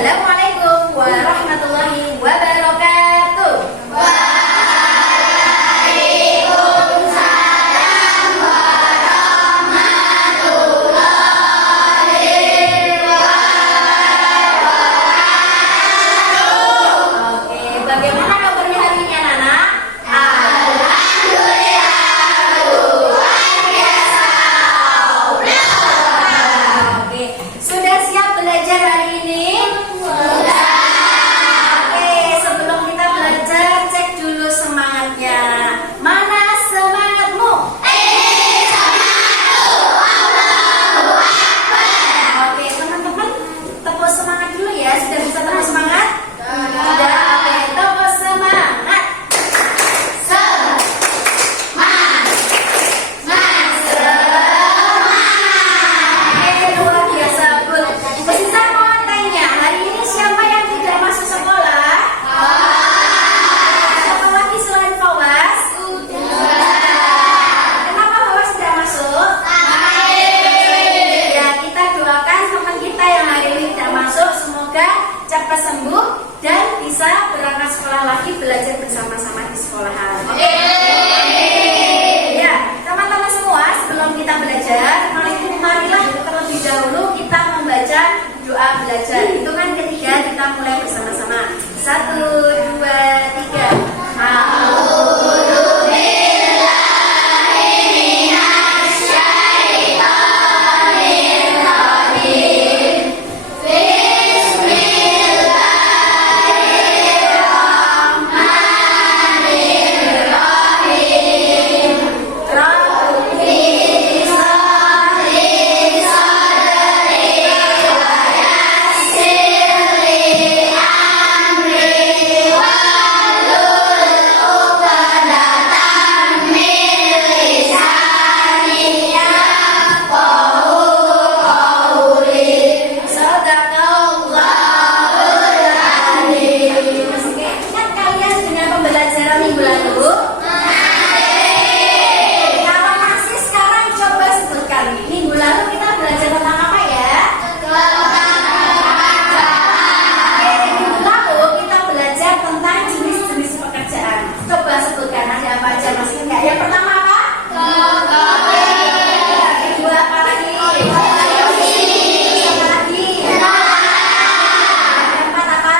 Assalamualaikum warahmatullahi wabarakatuh. Waalaikumsalam warahmatullahi wabarakatuh. Oke, bagaimana kabarnya hari ini anak-anak? Alhamdulillah luar biasa. Oke, sudah siap belajar hari ini? Sudah. Oke, sebelum kita belajar, cek dulu semangatnya. Mana semangatmu? Oke, teman-teman, tepuk semangat dulu ya. Sudah bisa tepuk semangat? Sudah. Oke, tepuk semangat. Oke, luar biasa, Bun. Masih saya mau tanya, hari ini siapa yang tidak masuk sekolah? Siapa lagi selain Fawas? Kenapa Fawas tidak masuk? Ya, kita doakan teman kita yang hari ini tidak masuk, semoga cepat sembuh dan bisa berangkat sekolah lagi, belajar bersama-sama di sekolahan. Oke. Ya, teman-teman semua, sebelum kita belajar, marilah terlebih dahulu kita membaca doa belajar. Hitungan ketiga kita mulai bersama-sama. 1, 2, 3. Ingat kalian dengan pembelajaran minggu lalu? Kalau masih sekarang coba sebutkan. Minggu lalu kita belajar tentang apa ya? Minggu lalu kita belajar tentang jenis-jenis pekerjaan. Coba sebutkan ada apa aja, masih ingat? Yang pertama apa? Yang kedua apa lagi? Apa lagi? Yang keempat apa?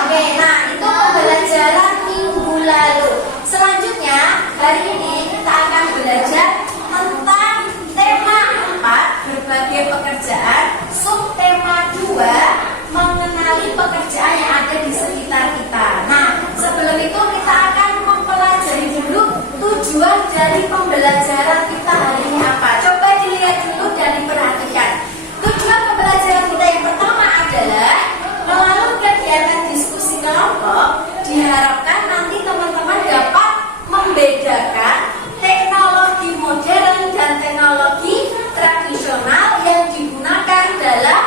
Oke, nah itu pembelajaran minggu lalu. Selanjutnya, hari ini kita akan belajar tentang tema 4, berbagai pekerjaan, subtema 2, mengenali pekerjaan yang ada di sekitar kita. Nah, sebelum itu kita akan mempelajari dulu tujuan dari pembelajaran kita hari ini apa. Coba dilihat dulu dan diperhatikan. Tujuan pembelajaran kita yang pertama adalah melalui kegiatan diskusi kelompok, diharapkan nanti teman-teman dapat membedakan teknologi modern dan teknologi tradisional yang digunakan dalam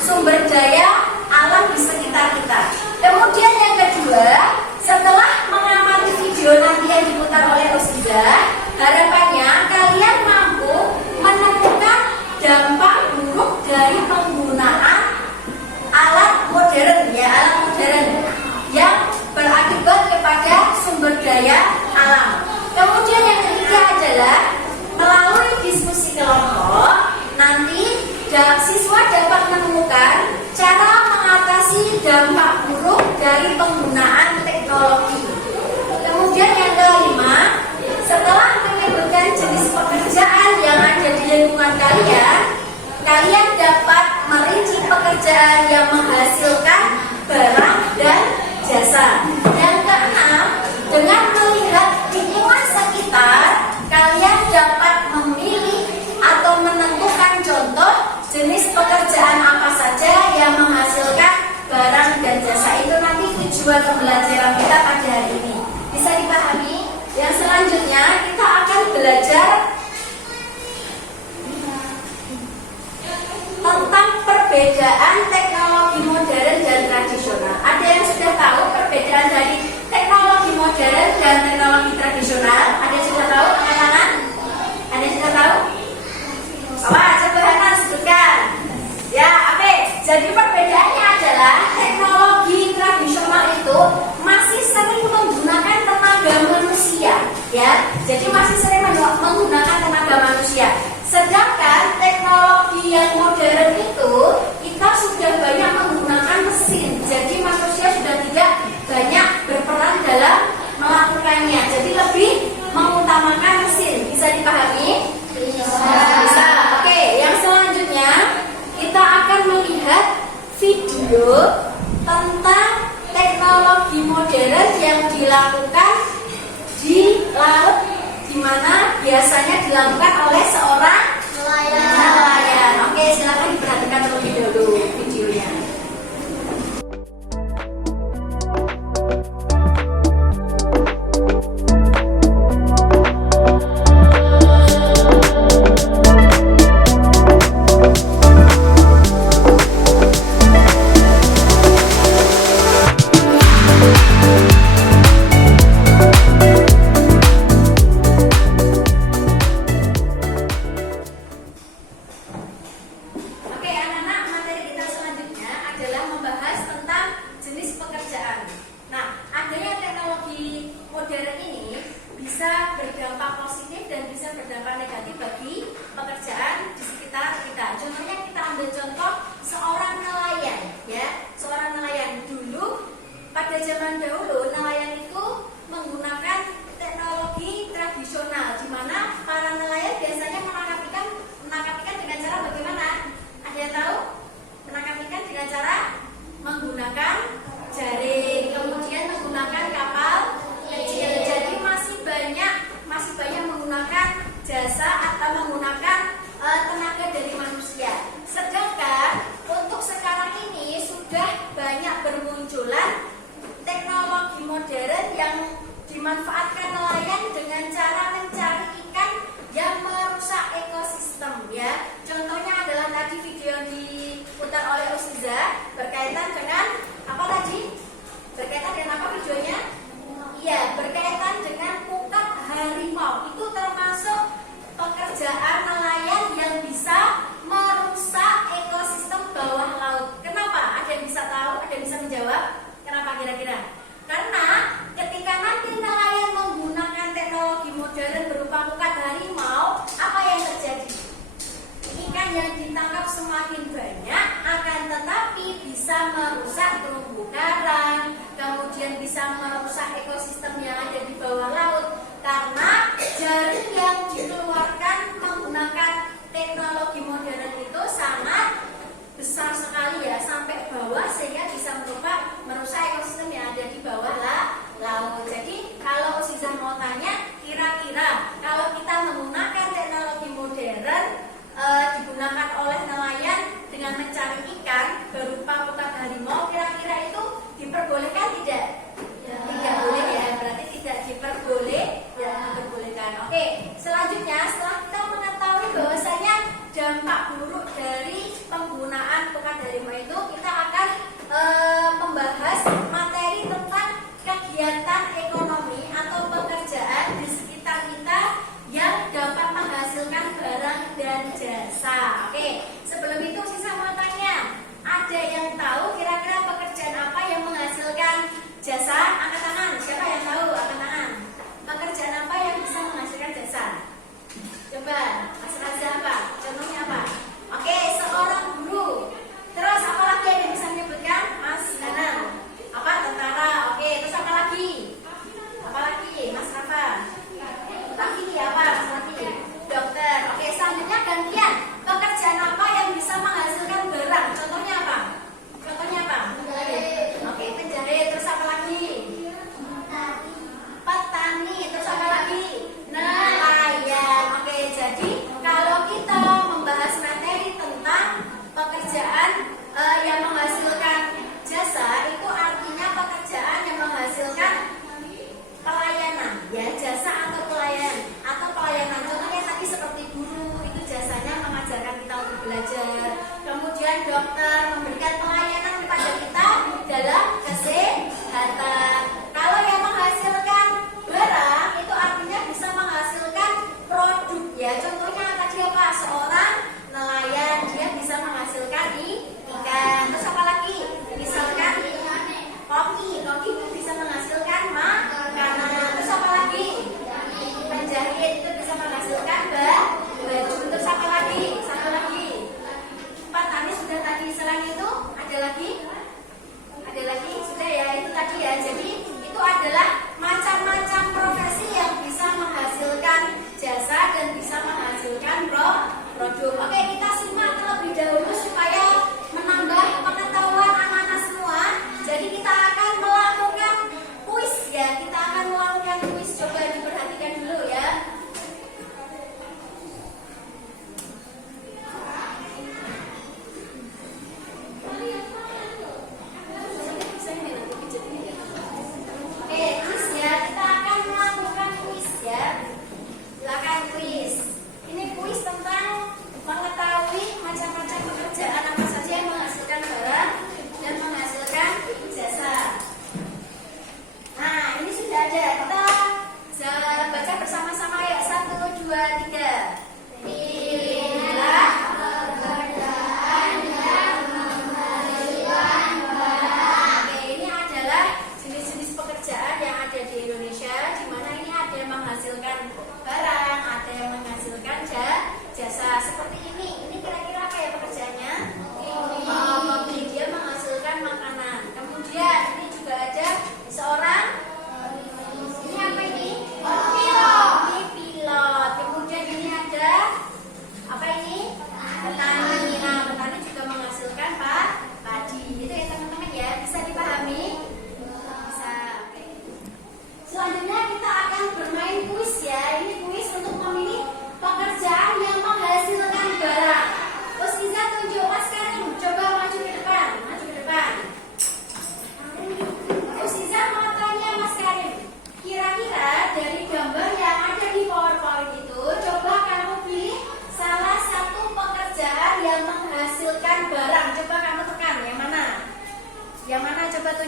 sumber daya alam di sekitar kita. Kemudian yang kedua, setelah mengamati video nanti yang diputar oleh Ustazah, harapannya kalian mampu menemukan dampak buruk dari penggunaan alat modern yang berakibat kepada sumber daya alam. Kemudian yang ketiga adalah melalui diskusi kelompok nanti siswa dapat menemukan cara mengatasi dampak buruk dari penggunaan teknologi. Kemudian yang kelima, setelah menyebutkan jenis pekerjaan yang ada di lingkungan kalian dapat merinci pekerjaan yang menghasilkan barang dan jasa. Yang keenam, dengan melihat lingkungan sekitar, kalian dapat memilih atau menentukan contoh jenis pekerjaan apa saja yang menghasilkan barang dan jasa. Itu nanti tujuan pembelajaran kita pada hari ini. Bisa dipahami? Yang selanjutnya kita akan belajar tentang perbedaan teknologi modern dan tradisional. Ada yang sudah tahu perbedaan dari teknologi modern dan teknologi tradisional? Ada yang sudah tahu? Angkat tangan. Ada yang sudah tahu? Awas, coba Hana sebutkan. Ya, Ape. video tentang teknologi modern yang dilakukan di laut, di mana biasanya dilakukan oleh seorang nelayan. Oke, silakan diperhatikan terlebih dahulu videonya. Oke, anak-anak, materi kita selanjutnya adalah membahas tentang jenis pekerjaan. Nah, adanya teknologi modern ini bisa berdampak positif dan bisa berdampak negatif bagi pekerjaan di sekitar kita. Contohnya kita ambil contoh seorang nelayan, ya. Seorang nelayan dulu, pada zaman dahulu nelayan itu menggunakan teknologi tradisional, di mana para nelayan biasanya menangkap ikan dengan cara bagaimana? Ada yang tahu? Menangkap ikan dengan cara menggunakan jaring, kemudian menggunakan kapal kecil. Jadi masih banyak menggunakan jasa atau menggunakan tenaga dari manusia. Sedangkan untuk sekarang ini sudah banyak bermunculan teknologi modern yang dimanfaatkan nelayan dengan cara mencari ikan yang merusak ekosistem, ya. Contohnya adalah tadi video yang diputar oleh Usiza berkaitan dengan apa tadi? Berkaitan dengan apa videonya? Iya, berkaitan dengan pukat harimau. Itu termasuk pekerjaan nelayan yang bisa merusak ekosistem bawah laut. Kenapa? Ada yang bisa tahu? Ada yang bisa menjawab? Kenapa kira-kira? Karena ketika nanti nelayan menggunakan teknologi modern berupa pukat harimau, apa yang terjadi? Ikan yang ditangkap semakin banyak, akan tetapi bisa merusak terumbu karang, kemudian bisa merusak ekosistem yang ada di bawah laut, karena jaring yang dikeluarkan menggunakan teknologi modern itu sangat besar sekali, ya, sampai bawah, sehingga bisa merusak ekosistem yang ada di bawah laut. Jadi kalau Usiza mau tanya, kira-kira kalau kita menggunakan teknologi modern digunakan oleh nelayan dengan mencari ikan berupa pukat harimau, kira-kira itu diperbolehkan tidak? Tidak boleh, ya, berarti tidak diperbolehkan. Oke, selanjutnya setelah kita mengetahui bahwasanya dampak buruk dari penggunaan pukat harimau itu, kita akan membahas materi tentang kegiatan ekonomi atau pekerjaan di sekitar kita yang dapat menghasilkan barang dan jasa. Oke, sebelum itu saya mau tanya, ada yang tahu kira-kira pekerjaan apa yang menghasilkan jasa? Angkat tangan. Siapa yang tahu? Angkat tangan. Pekerjaan apa yang bisa menghasilkan jasa? Coba, Mas Raza, apa? Contohnya apa? Oke, seorang guru. Terus apa lagi yang bisa menyebutkan? Mas Nana. Apa? Tentara. Oke, terus apa lagi? Apa lagi? Mas Rafa. Lagi apa? Lagi dokter. Oke, selanjutnya gantian. Pekerjaan apa yang bisa menghasilkan barang? Contohnya apa? Contohnya apa? Oke, penjahit. Terus apa lagi? Petani. Terus apa lagi? Nelayan. Oke, jadi kalau kita membahas materi tentang pekerjaan yang menghasilkan jasa, itu artinya pekerjaan yang menghasilkan pelayanan, ya, jasa atau pelayanan. Contohnya tadi seperti guru, itu jasanya mengajarkan kita untuk belajar. Kemudian dokter memberikan pelayanan kepada kita dalam kesehatan. Kalau yang menghasilkan barang, itu artinya bisa menghasilkan produk, ya. Contohnya tadi apa? Seorang nelayan, dia bisa menghasilkan ikan. Terus apa lagi? Misalkan koki itu bisa menghasilkan makanan. Terus apa lagi? Penjahit itu bisa menghasilkan baju. Terus apa lagi? Satu lagi. Petani sudah tadi. Selain itu ada lagi? Ada lagi? Sudah, ya, itu tadi, ya. Jadi itu adalah macam-macam profesi yang bisa menghasilkan jasa dan bisa menghasilkan produk. Oke, kita simak terlebih dahulu supaya menambah pengetahuan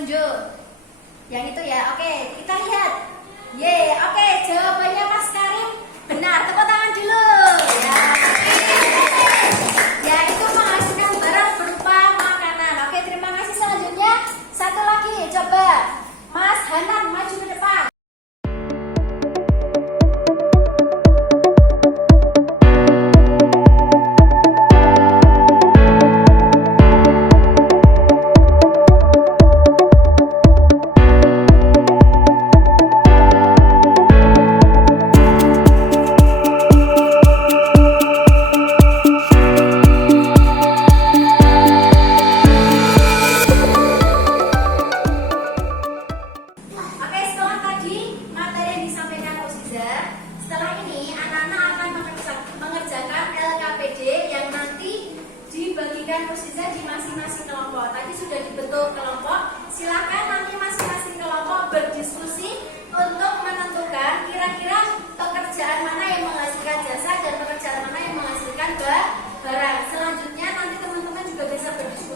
tunjuk. Yang itu ya. Oke, kita lihat. Ye, oke, jawabannya Mas Karim benar. Tepuk tangan dulu. Ya. Ya, itu menghasilkan barang berupa makanan. Oke, terima kasih. Selanjutnya satu lagi, coba Mas Hanan maju ke depan. Oke, setelah tadi materi yang disampaikan Uziza, setelah ini anak-anak akan mengerjakan LKPD yang nanti dibagikan Uziza di masing-masing kelompok. Tadi sudah dibentuk kelompok, silakan nanti masing-masing kelompok berdiskusi untuk menentukan kira-kira pekerjaan mana yang menghasilkan jasa dan pekerjaan mana yang menghasilkan barang. Selanjutnya nanti teman-teman juga bisa berdiskusi